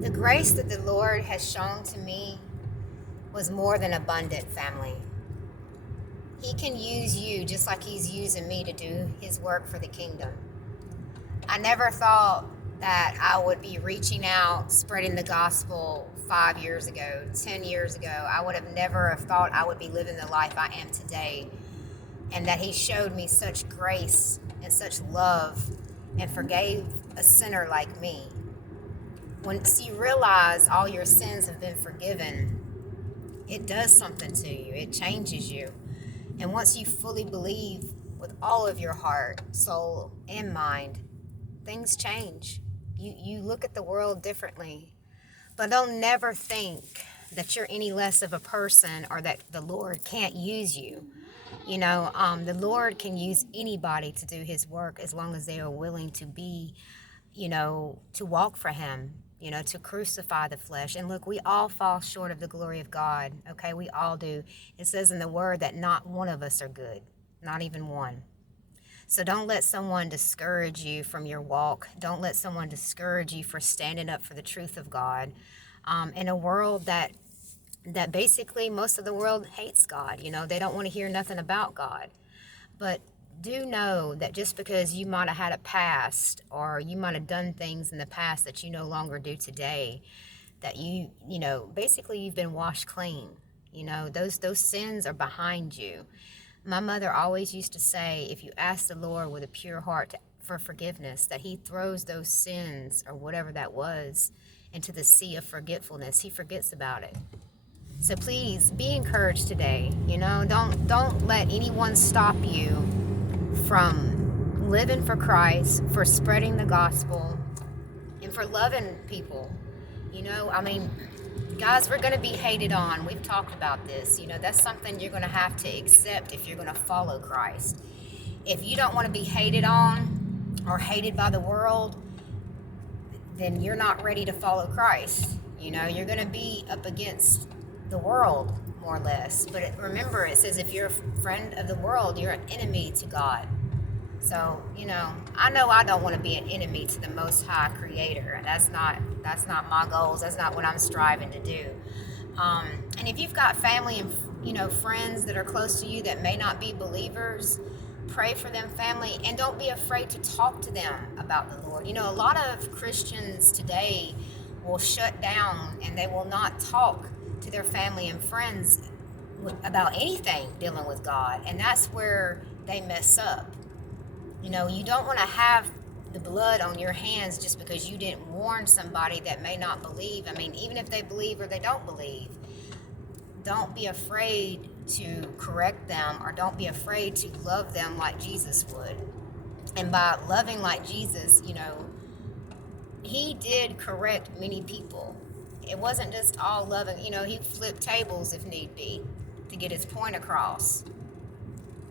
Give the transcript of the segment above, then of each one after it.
The grace that the Lord has shown to me was more than abundant, family. He can use you just like he's using me to do his work for the kingdom. I never thought that I would be reaching out, spreading the gospel 5 years ago, 10 years ago. I would have never have thought I would be living the life I am today, and that he showed me such grace and such love and forgave a sinner like me. Once you realize all your sins have been forgiven, it does something to you. It changes you. And once you fully believe with all of your heart, soul, and mind, things change. You look at the world differently. But don't never think that you're any less of a person or that the Lord can't use you. The Lord can use anybody to do his work as long as they are willing to be, to walk for him, to crucify the flesh. And look, we all fall short of the glory of God, okay? We all do. It says in the word that not one of us are good, not even one. So don't let someone discourage you from your walk. Don't let someone discourage you for standing up for the truth of God in a world that basically most of the world hates God. They don't want to hear nothing about God. But do know that just because you might have had a past or you might have done things in the past that you no longer do today, that basically you've been washed clean. Those sins are behind you. My mother always used to say, if you ask the Lord with a pure heart for forgiveness, that he throws those sins or whatever that was into the sea of forgetfulness. He forgets about it. So please be encouraged today. Don't let anyone stop you from living for Christ, for spreading the gospel, and for loving people. Guys, we're going to be hated on. We've talked about this. That's something you're going to have to accept if you're going to follow Christ. If you don't want to be hated on or hated by the world, then you're not ready to follow Christ. You're going to be up against the world, more or less. But remember, it says if you're a friend of the world, you're an enemy to God. So, I know I don't want to be an enemy to the Most High Creator, and that's not my goals. That's not what I'm striving to do. And if you've got family and friends that are close to you that may not be believers, pray for them, family, and don't be afraid to talk to them about the Lord. A lot of Christians today will shut down and they will not talk to their family and friends about anything dealing with God, and that's where they mess up. You don't want to have the blood on your hands just because you didn't warn somebody that may not believe. Even if they believe or they don't believe, don't be afraid to correct them, or don't be afraid to love them like Jesus would. And by loving like Jesus, he did correct many people. It wasn't just all loving. He flipped tables if need be to get his point across.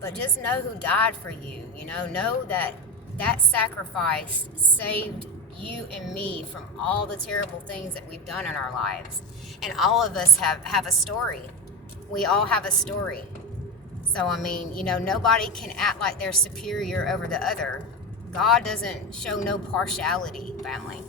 But just know who died for you. Know that sacrifice saved you and me from all the terrible things that we've done in our lives. And all of us have a story. We all have a story. So, nobody can act like they're superior over the other. God doesn't show no partiality, family.